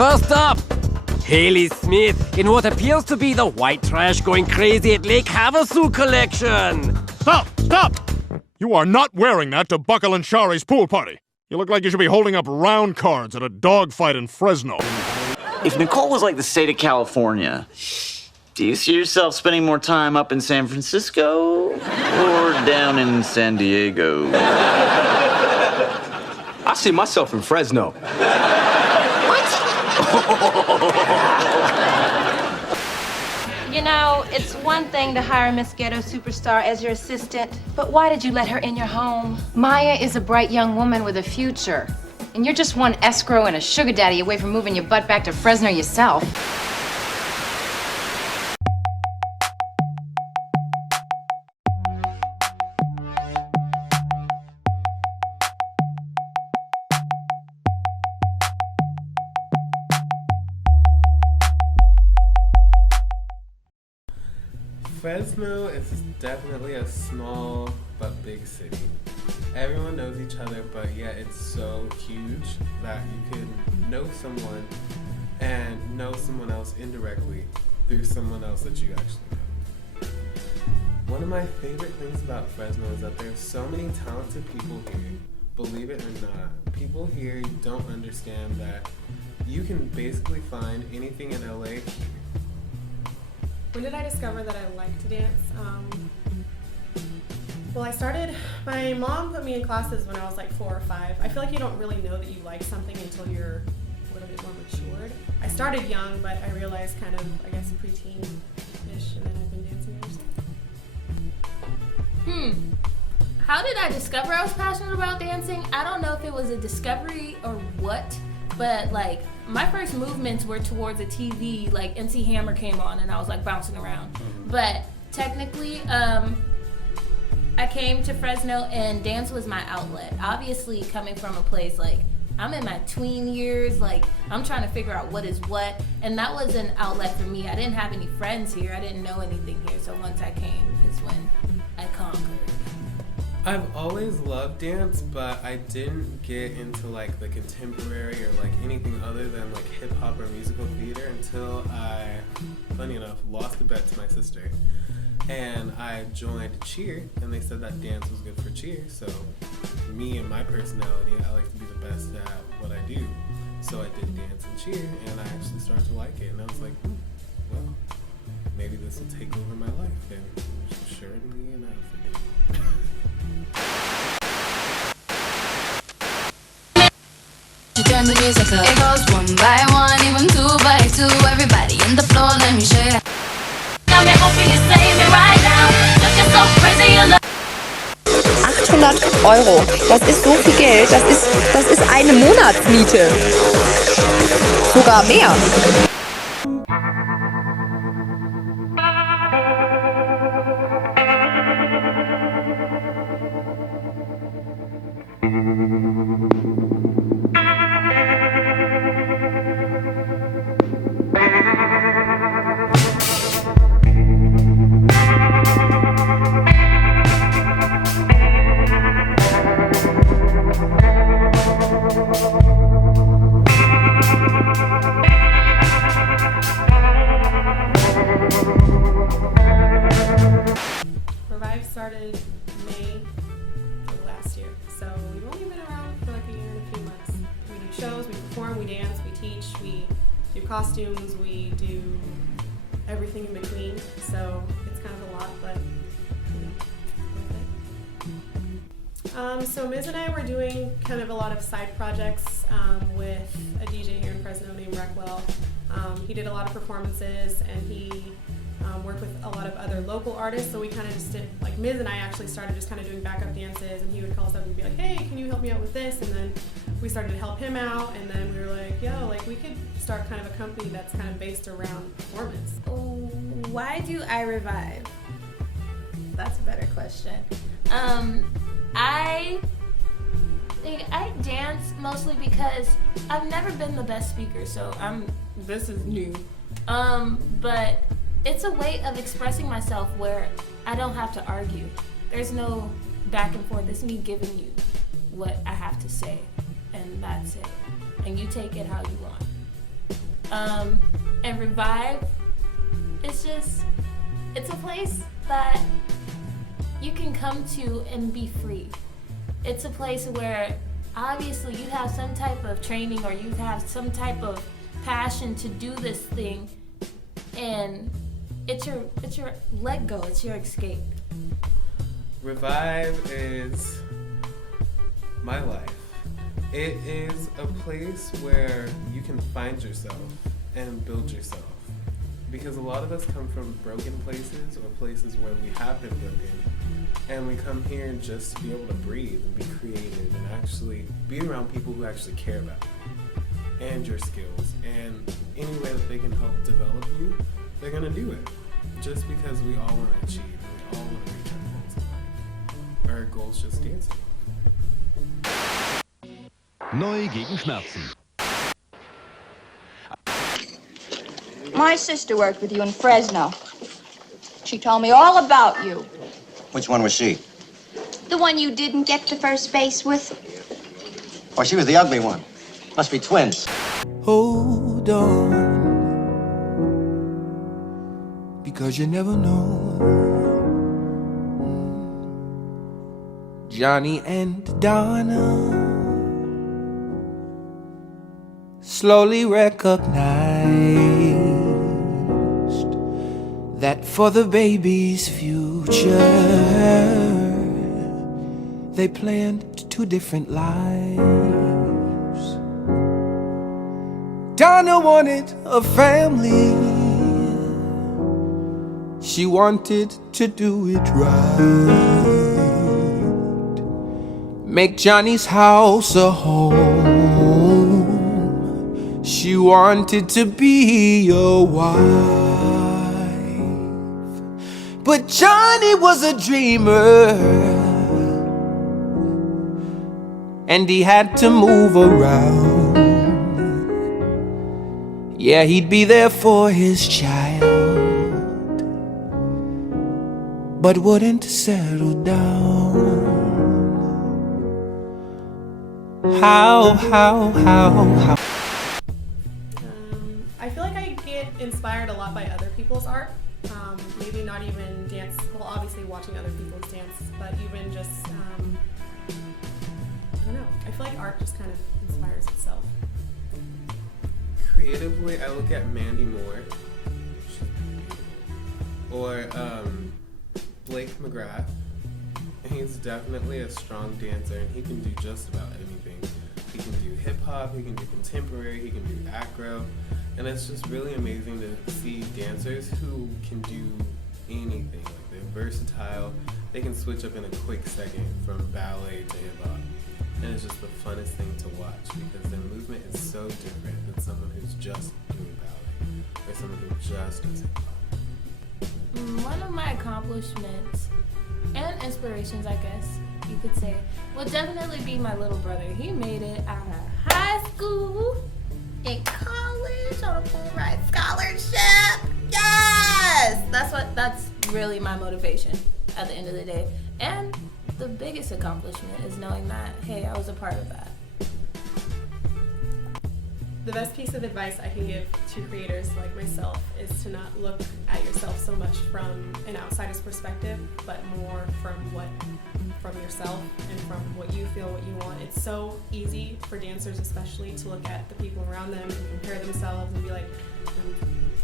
First up, Haley Smith in what appears to be the white trash going crazy at Lake Havasu collection. Stop! You are not wearing that to Buckle and Shari's pool party. You look like you should be holding up round cards at a dogfight in Fresno. If Nicole was like the state of California, do you see yourself spending more time up in San Francisco or down in San Diego? I see myself in Fresno. You know, it's one thing to hire Miss Ghetto Superstar as your assistant, but why did you let her in your home? Maya is a bright young woman with a future. And you're just one escrow and a sugar daddy away from moving your butt back to Fresno yourself. Fresno is definitely a small but big city. Everyone knows each other, but yet it's so huge that you can know someone and know someone else indirectly through someone else that you actually know. One of my favorite things about Fresno is that there's so many talented people here. Believe it or not, people here don't understand that you can basically find anything in LA here. When did I discover that I liked to dance? Well, my mom put me in classes when I was like 4 or 5. I feel like you don't really know that you like something until you're a little bit more matured. I started young, but I realized kind of, I guess, preteen-ish, and then I've been dancing ever since. How did I discover I was passionate about dancing? I don't know if it was a discovery or what, but like my first movements were towards a TV, like MC Hammer came on and I was like bouncing around. But technically, I came to Fresno and dance was my outlet. Obviously coming from a place like, I'm in my tween years, like I'm trying to figure out what is what, and that was an outlet for me. I didn't have any friends here, I didn't know anything here, so once I came is when I conquered. I've always loved dance, but I didn't get into like the contemporary or like anything other than like hip hop or musical theater until I, funny enough, lost a bet to my sister. And I joined cheer, and they said that dance was good for cheer. So me and my personality, I like to be the best at what I do. So I did dance and cheer, and I actually started to like it. And I was like, well, maybe this will take over my life. And surely enough, it did. Turn the music up. It goes 1 by 1, even 2 by 2. Everybody in the floor, let me show you. Now me hoping you save me right now. Looking so crazy, you look. 800 €, das ist so viel Geld, das ist eine Monatsmiete. Sogar mehr. Started May of last year, so we've only been around for like a year and a few months. We do shows, we perform, we dance, we teach, we do costumes, we do everything in between, so it's kind of a lot, but worth it. So Miz and I were doing kind of a lot of side projects with a DJ here in Fresno named Reckwell. He did a lot of performances, and he worked with a lot of other local artists, so we kind of just did, like Miz and I actually started just kind of doing backup dances, and he would call us up and be like, hey, can you help me out with this? And then we started to help him out, and then we were like, yo, like we could start kind of a company that's kind of based around performance. Why do I revive? That's a better question. I think I dance mostly because I've never been the best speaker, so this is new. But it's a way of expressing myself where I don't have to argue. There's no back and forth. It's me giving you what I have to say, and that's it. And you take it how you want. And Revive, it's a place that you can come to and be free. It's a place where obviously you have some type of training or you have some type of passion to do this thing, and it's your let go, it's your escape. Revive is my life. It is a place where you can find yourself and build yourself. Because a lot of us come from broken places or places where we have been broken, and we come here just to be able to breathe and be creative and actually be around people who actually care about you and your skills. And any way that they can help develop you, they're gonna do it. Just because we all want to achieve and we all want to reach our goals in life. Our goals just dancing. Neu gegen Schmerzen. My sister worked with you in Fresno. She told me all about you. Which one was she? The one you didn't get to first base with. Oh, she was the ugly one. Must be twins. Hold on, because you never know. Johnny and Donna slowly recognized that for the baby's future they planned two different lives. Donna wanted a family. She wanted to do it right. Make Johnny's house a home. She wanted to be a wife. But Johnny was a dreamer, and he had to move around. Yeah, he'd be there for his child, but wouldn't settle down. How? I feel like I get inspired a lot by other people's art. Maybe not even dance, well, obviously watching other people's dance, but even just, I don't know. I feel like art just kind of inspires itself. Creatively, I look at Mandy Moore, or Blake McGrath. He's definitely a strong dancer, and he can do just about anything. He can do hip hop, he can do contemporary, he can do acro, and it's just really amazing to see dancers who can do anything. Like, they're versatile, they can switch up in a quick second from ballet to hip hop. And it's just the funnest thing to watch because their movement is so different than someone who's just doing ballet or someone who just does hip hop. One of my accomplishments and inspirations, I guess you could say, will definitely be my little brother. He made it out of high school, in college, on a full ride scholarship. Yes! That's really my motivation at the end of the day. And the biggest accomplishment is knowing that, hey, I was a part of that. The best piece of advice I can give to creators like myself is to not look at yourself so much from an outsider's perspective, but more from yourself and from what you feel, what you want. It's so easy for dancers especially to look at the people around them and compare themselves and be like,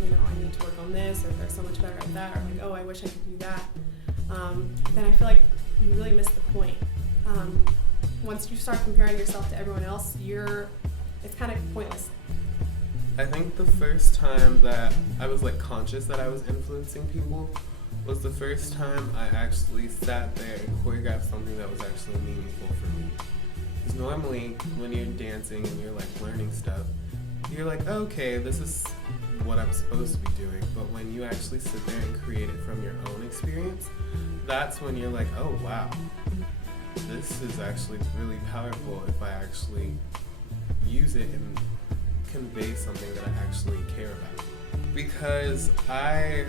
I need to work on this, or they're so much better at that, or like, oh, I wish I could do that. Then I feel like you really miss the point. Once you start comparing yourself to everyone else, it's kind of pointless. I think the first time that I was conscious that I was influencing people was the first time I actually sat there and choreographed something that was actually meaningful for me. Because normally when you're dancing and you're learning stuff, you're like, okay, this is what I'm supposed to be doing. But when you actually sit there and create it from your own experience, that's when you're like, oh wow, this is actually really powerful if I actually use it and convey something that I actually care about. Because I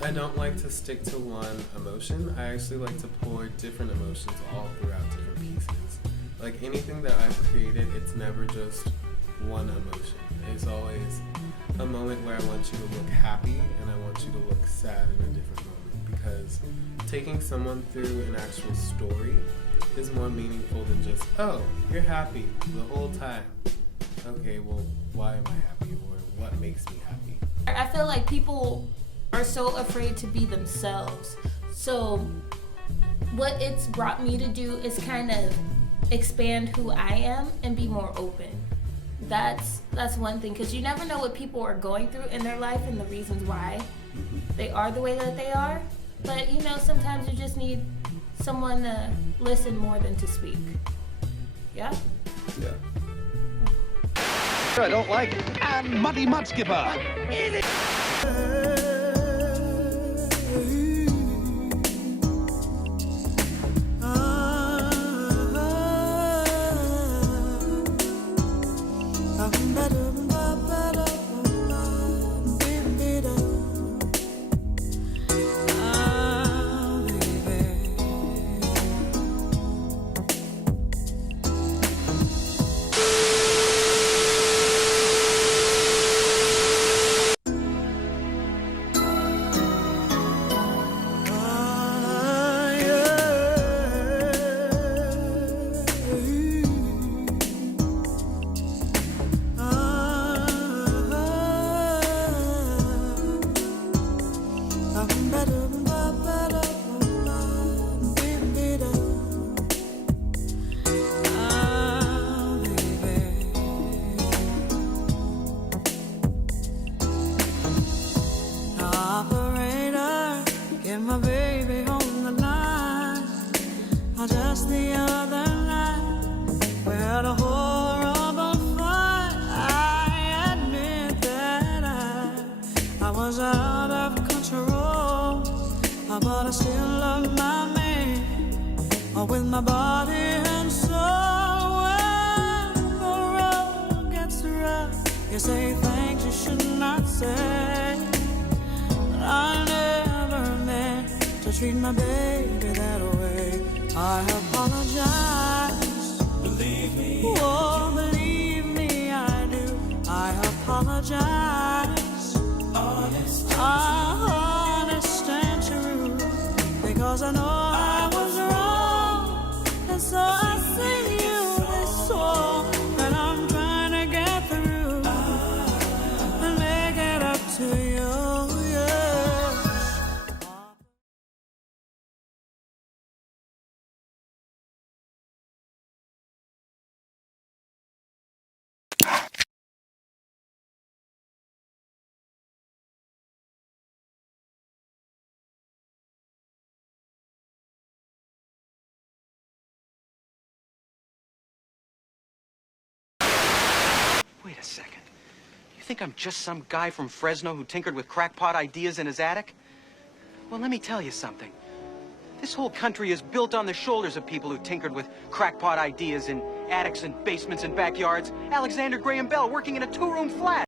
don't like to stick to one emotion. I actually like to pour different emotions all throughout different pieces. Like anything that I've created, it's never just one emotion. It's always a moment where I want you to look happy and I want you to look sad in a different moment, because taking someone through an actual story is more meaningful than just, oh, you're happy the whole time. Okay, well, why am I happy, or what makes me happy? I feel like people are so afraid to be themselves. So what it's brought me to do is kind of expand who I am and be more open. That's one thing, because you never know what people are going through in their life and the reasons why they are the way that they are. But you know, sometimes you just need someone to listen more than to speak. Yeah? Yeah. I don't like it. And Muddy Mudskipper. But I still love my man with my body and soul. When the road gets rough, you say things you should not say. But I never meant to treat my baby that way. I apologize. Believe me. Oh, believe me, I do. I apologize. Honest and true. Because I know I was wrong, and so I sing you this song that I'm trying to get through and make it up to you, yeah. Wait a second. You think I'm just some guy from Fresno who tinkered with crackpot ideas in his attic? Well, let me tell you something. This whole country is built on the shoulders of people who tinkered with crackpot ideas in attics and basements and backyards. Alexander Graham Bell working in a 2-room flat.